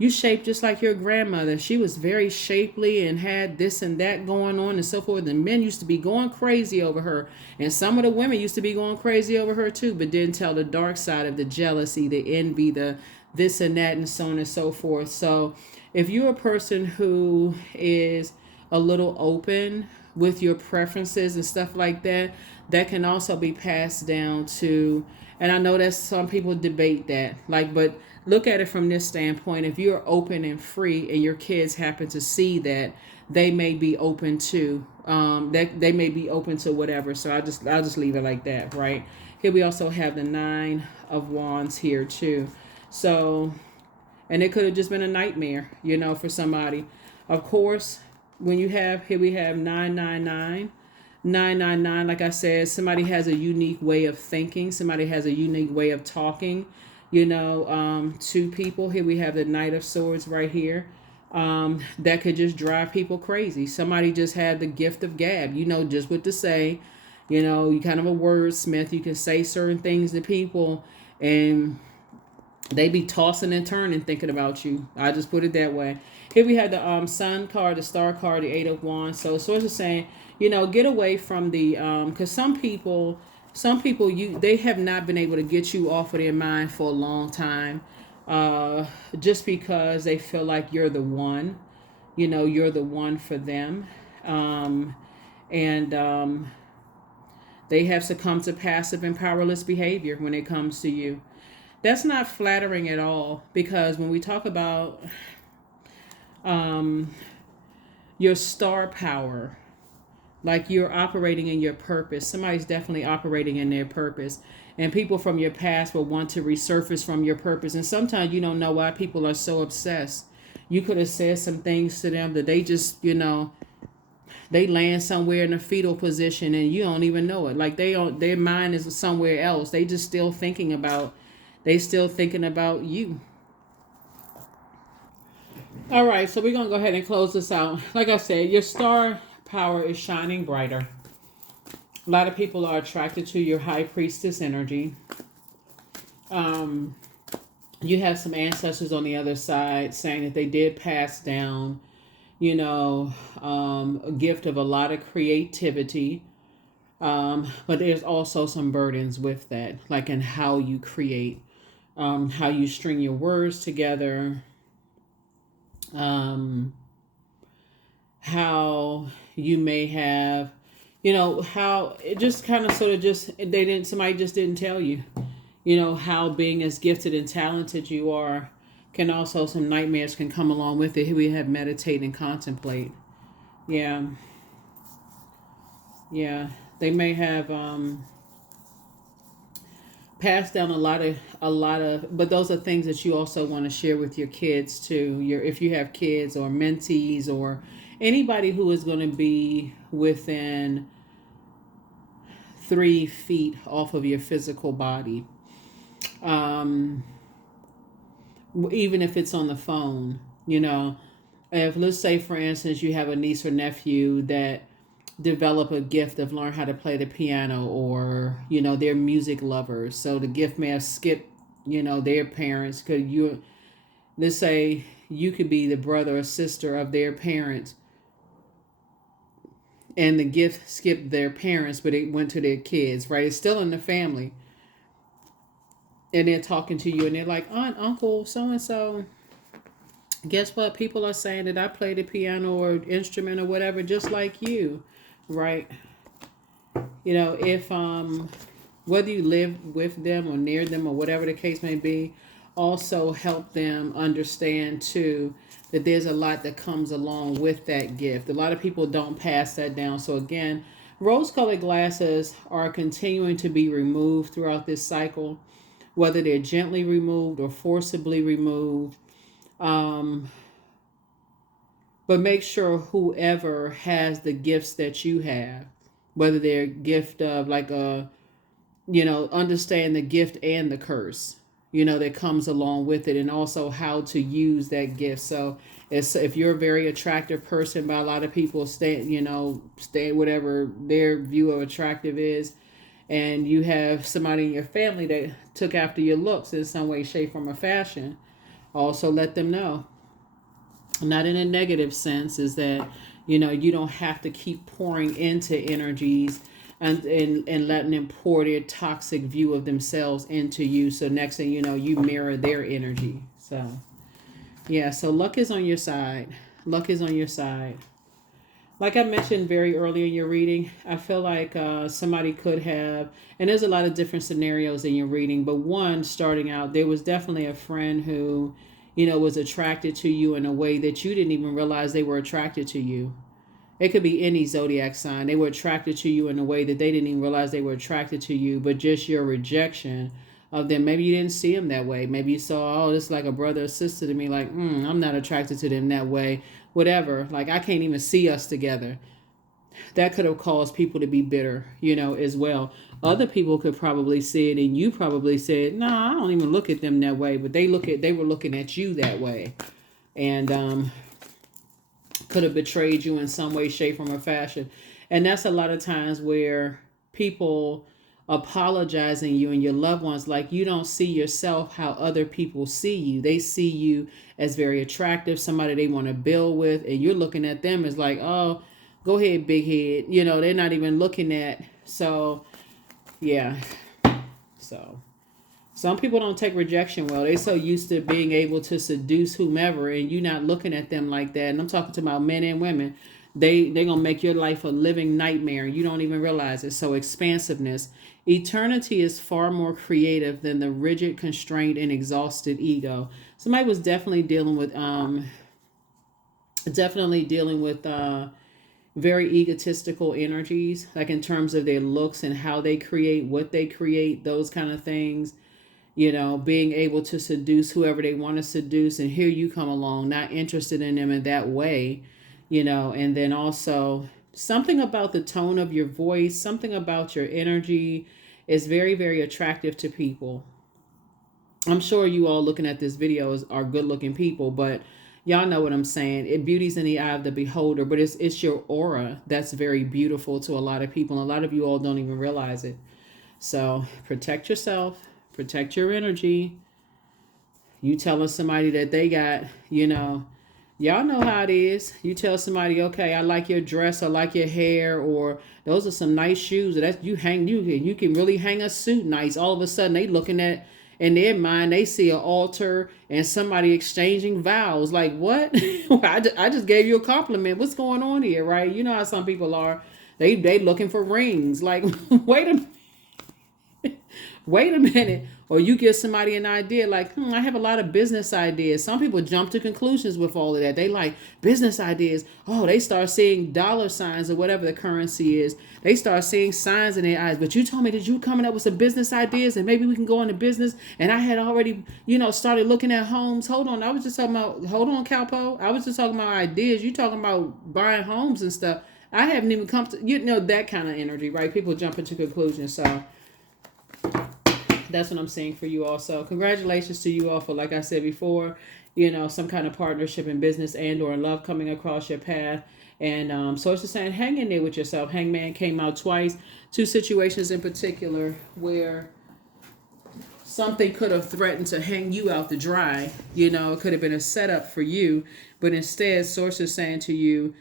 you shaped just like your grandmother. She was very shapely and had this and that going on and so forth. And men used to be going crazy over her. And some of the women used to be going crazy over her too, but didn't tell the dark side of the jealousy, the envy, the this and that, and so on and so forth. So if you're a person who is a little open with your preferences and stuff like that, that can also be passed down to, and I know that some people debate that, but look at it from this standpoint. If you're open and free and your kids happen to see that, they may be open to they may be open to whatever. So I'll just leave it like that, right? Here we also have the 9 of Wands here too. So, and it could have just been a nightmare, for somebody. Of course, when you have, here we have 999. 999, like I said, somebody has a unique way of thinking. Somebody has a unique way of talking, to people. Here we have the Knight of Swords right here. That could just drive people crazy. Somebody just had the gift of gab, just what to say. You kind of a wordsmith. You can say certain things to people and they be tossing and turning thinking about you. I just put it that way. Here we have the Sun card, the Star card, the 8 of Wands. So Source is saying, get away from the because some people they have not been able to get you off of their mind for a long time, just because they feel like you're the one, you're the one for them, and they have succumbed to passive and powerless behavior when it comes to you. That's not flattering at all, because when we talk about your star power, like you're operating in your purpose, somebody's definitely operating in their purpose. And people from your past will want to resurface from your purpose. And sometimes you don't know why people are so obsessed. You could have said some things to them that they just, they land somewhere in a fetal position and you don't even know it. Like their mind is somewhere else. They just still thinking about you. All right, so we're going to go ahead and close this out. Like I said, your star power is shining brighter. A lot of people are attracted to your high priestess energy. You have some ancestors on the other side saying that they did pass down, a gift of a lot of creativity. But there's also some burdens with that, like in how you create, how you string your words together, um, how you may have, how it just kind of sort of just, somebody just didn't tell you, how being as gifted and talented you are can also, some nightmares can come along with it. Here we have meditate and contemplate. Yeah. Yeah. They may have, passed down a lot of, but those are things that you also want to share with your kids too. If you have kids or mentees or anybody who is going to be within 3 feet off of your physical body, um, even if it's on the phone, if, let's say for instance, you have a niece or nephew that develop a gift of learn how to play the piano, or they're music lovers, so the gift may have skipped their parents. Could you, let's say you could be the brother or sister of their parents, and the gift skipped their parents but it went to their kids, right? It's still in the family, and they're talking to you and they're like, aunt, uncle, so and so, guess what, people are saying that I play the piano or instrument or whatever just like you, right? If whether you live with them or near them or whatever the case may be, also help them understand too that there's a lot that comes along with that gift. A lot of people don't pass that down. So again, rose-colored glasses are continuing to be removed throughout this cycle, whether they're gently removed or forcibly removed. But make sure whoever has the gifts that you have, whether they're gift of like a, understand the gift and the curse, that comes along with it, and also how to use that gift. So if you're a very attractive person by a lot of people, stay whatever their view of attractive is, and you have somebody in your family that took after your looks in some way, shape, form, or fashion, also let them know. Not in a negative sense, is that you don't have to keep pouring into energies and letting them pour their toxic view of themselves into you. So next thing you know, you mirror their energy. So yeah, so luck is on your side. Luck is on your side. Like I mentioned very early in your reading, I feel like somebody could have, and there's a lot of different scenarios in your reading, but one, starting out, there was definitely a friend who, was attracted to you in a way that you didn't even realize they were attracted to you. It could be any zodiac sign. They were attracted to you in a way that they didn't even realize they were attracted to you, but just your rejection of them. Maybe you didn't see them that way. Maybe you saw, oh, this is like a brother or sister to me, like, I'm not attracted to them that way. Whatever. Like, I can't even see us together. That could have caused people to be bitter, as well. Other people could probably see it, and you probably said, "Nah, I don't even look at them that way." But they were looking at you that way, and could have betrayed you in some way, shape, form, or fashion. And that's a lot of times where people apologizing you and your loved ones, like, you don't see yourself how other people see you. They see you as very attractive, somebody they want to build with, and you're looking at them as like, oh, go ahead, big head. They're not even looking at. So yeah. So some people don't take rejection well. They're so used to being able to seduce whomever, and you not looking at them like that. And I'm talking to about men and women. They're going to make your life a living nightmare. You don't even realize it. So expansiveness. Eternity is far more creative than the rigid, constrained, and exhausted ego. Somebody was definitely dealing with very egotistical energies, like in terms of their looks and how they create, what they create, those kind of things. Being able to seduce whoever they want to seduce, and here you come along, not interested in them in that way, and then also something about the tone of your voice, something about your energy is very, very attractive to people. I'm sure you all looking at this video are good looking people, but y'all know what I'm saying. Beauty's in the eye of the beholder, but it's your aura that's very beautiful to a lot of people. And a lot of you all don't even realize it. So protect yourself, protect your energy. You telling somebody that they got, Y'all know how it is. You tell somebody, okay, I like your dress, I like your hair, or those are some nice shoes. That you can really hang a suit nice. All of a sudden, they looking at in their mind, they see an altar and somebody exchanging vows. Like what? I just gave you a compliment. What's going on here, right? You know how some people are. They looking for rings. Like wait a wait a minute. Or you give somebody an idea like, I have a lot of business ideas. Some people jump to conclusions with all of that. They like business ideas. Oh, they start seeing dollar signs or whatever the currency is. They start seeing signs in their eyes. But you told me that you coming up with some business ideas and maybe we can go into business. And I had already, started looking at homes. Hold on. I was just talking about, hold on, Calpo. I was just talking about ideas. You talking about buying homes and stuff. I haven't even come to, that kind of energy, right? People jump into conclusions. So that's what I'm saying for you also. Congratulations to you all for, like I said before, some kind of partnership in business and or love coming across your path. And so it's just saying, hang in there with yourself. Hangman came out twice. Two situations in particular where something could have threatened to hang you out to dry. It could have been a setup for you. But instead, Source is saying to you,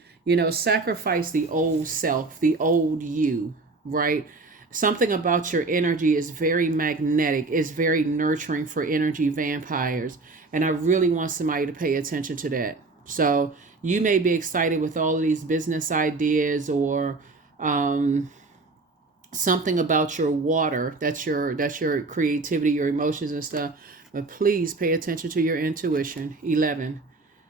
sacrifice the old self, the old you, right? Something about your energy is very magnetic, is very nurturing for energy vampires. And I really want somebody to pay attention to that. So you may be excited with all of these business ideas or something about your water, that's your creativity, your emotions and stuff. But please pay attention to your intuition. 11.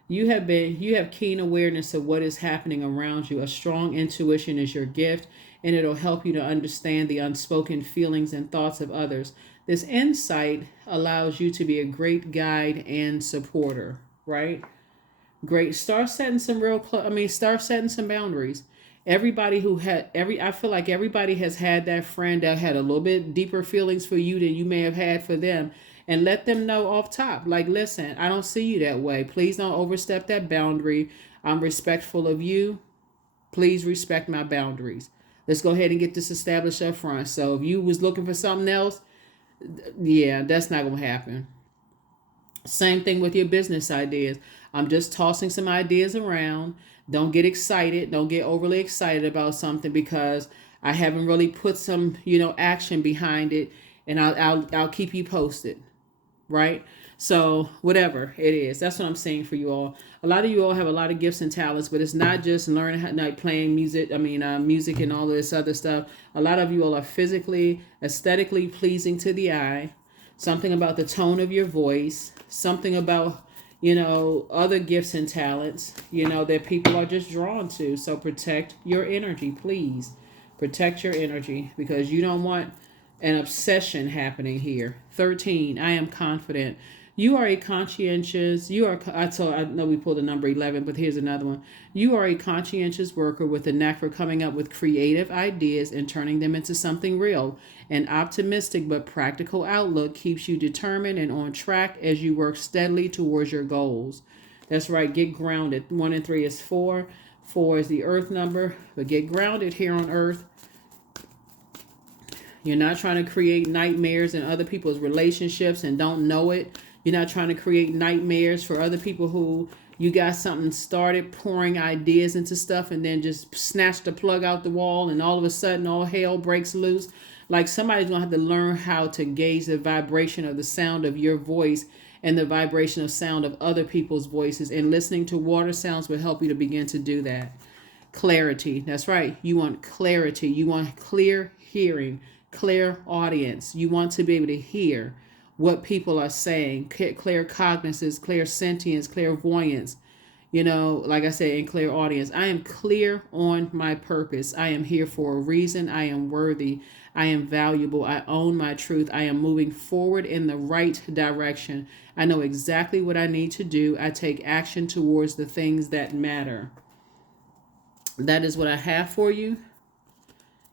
You have keen awareness of what is happening around you. A strong intuition is your gift, and it'll help you to understand the unspoken feelings and thoughts of others. This insight allows you to be a great guide and supporter, right? Great. Start setting some start setting some boundaries. I feel like everybody has had that friend that had a little bit deeper feelings for you than you may have had for them. And let them know off top, like, listen, I don't see you that way. Please don't overstep that boundary. I'm respectful of you. Please respect my boundaries. Let's go ahead and get this established up front. So if you was looking for something else, yeah, that's not going to happen. Same thing with your business ideas. I'm just tossing some ideas around. Don't get excited. Don't get overly excited about something because I haven't really put some, action behind it. And I'll keep you posted. Right? So whatever it is, that's what I'm saying for you all. A lot of you all have a lot of gifts and talents, but it's not just learning how, like playing music. Music and all of this other stuff. A lot of you all are physically, aesthetically pleasing to the eye. Something about the tone of your voice. Something about, other gifts and talents, that people are just drawn to. So protect your energy, please. Protect your energy because you don't want an obsession happening here. 13. I am confident. You are a conscientious. I know we pulled the number 11, but here's another one. You are a conscientious worker with a knack for coming up with creative ideas and turning them into something real. An optimistic but practical outlook keeps you determined and on track as you work steadily towards your goals. That's right. Get grounded. 1 and 3 is 4. 4 is the earth number, but get grounded here on earth. You're not trying to create nightmares in other people's relationships and don't know it. You're not trying to create nightmares for other people who you got something started pouring ideas into stuff and then just snatch the plug out the wall and all of a sudden all hell breaks loose. Like somebody's going to have to learn how to gauge the vibration of the sound of your voice and the vibration of sound of other people's voices. And listening to water sounds will help you to begin to do that. Clarity. That's right. You want clarity. You want clear hearing. Clear audience. You want to be able to hear what people are saying. Clear cognizance, clear sentience, clairvoyance. Like I said, in clear audience. I am clear on my purpose. I am here for a reason. I am worthy. I am valuable. I own my truth. I am moving forward in the right direction. I know exactly what I need to do. I take action towards the things that matter. That is what I have for you.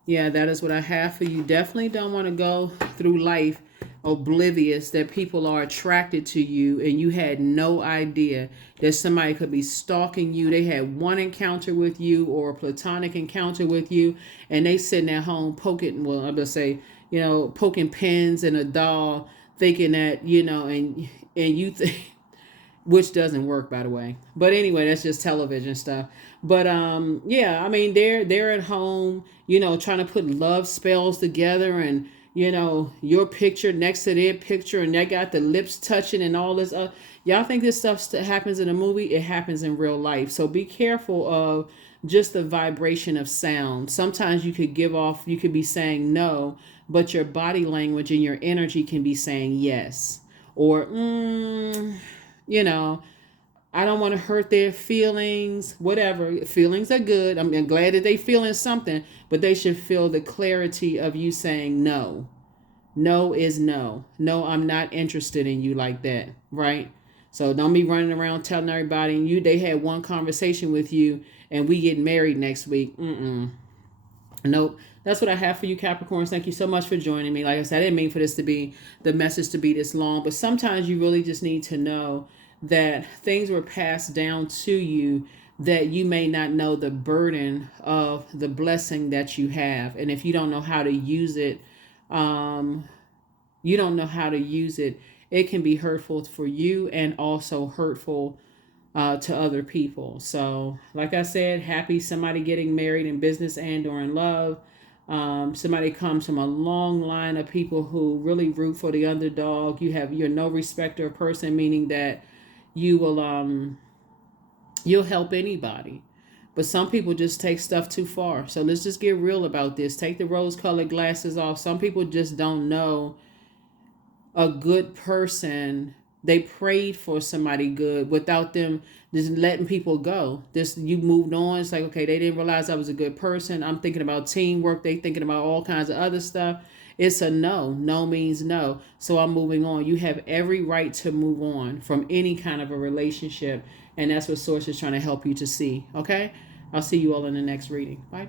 Yeah, that is what I have for you. Definitely don't want to go through life oblivious that people are attracted to you and you had no idea that somebody could be stalking you. They had one encounter with you or a platonic encounter with you and they sitting at home poking, well, I'm going to say, poking pins in a doll thinking that, and you think, which doesn't work, by the way. But anyway, that's just television stuff. But yeah, I mean, they're at home, trying to put love spells together, and your picture next to their picture, and they got the lips touching and all this. Y'all think this stuff happens in a movie? It happens in real life. So be careful of just the vibration of sound. Sometimes you could be saying no, but your body language and your energy can be saying yes, or you know, I don't want to hurt their feelings, whatever. Feelings are good. I'm glad that they feeling something, but they should feel the clarity of you saying no. No is no. No, I'm not interested in you like that, right? So don't be running around telling everybody they had one conversation with you and we get married next week. Nope. That's what I have for you, Capricorns. Thank you so much for joining me. Like I said, I didn't mean for this to be the message to be this long, but sometimes you really just need to know that things were passed down to you, that you may not know the burden of the blessing that you have. And if you don't know how to use it, you don't know how to use it, it can be hurtful for you and also hurtful to other people. So, like I said, happy somebody getting married in business and or in love. Somebody comes from a long line of people who really root for the underdog. You're no respecter of person, meaning that you will you'll help anybody. But some people just take stuff too far. So let's just get real about this. Take the rose-colored glasses off. Some people just don't know a good person. They prayed for somebody good without them just letting people go. You moved on. It's like, okay, they didn't realize I was a good person. I'm thinking about teamwork. They thinking about all kinds of other stuff. It's a no. No means no. So I'm moving on. You have every right to move on from any kind of a relationship. And that's what Source is trying to help you to see. Okay? I'll see you all in the next reading. Bye.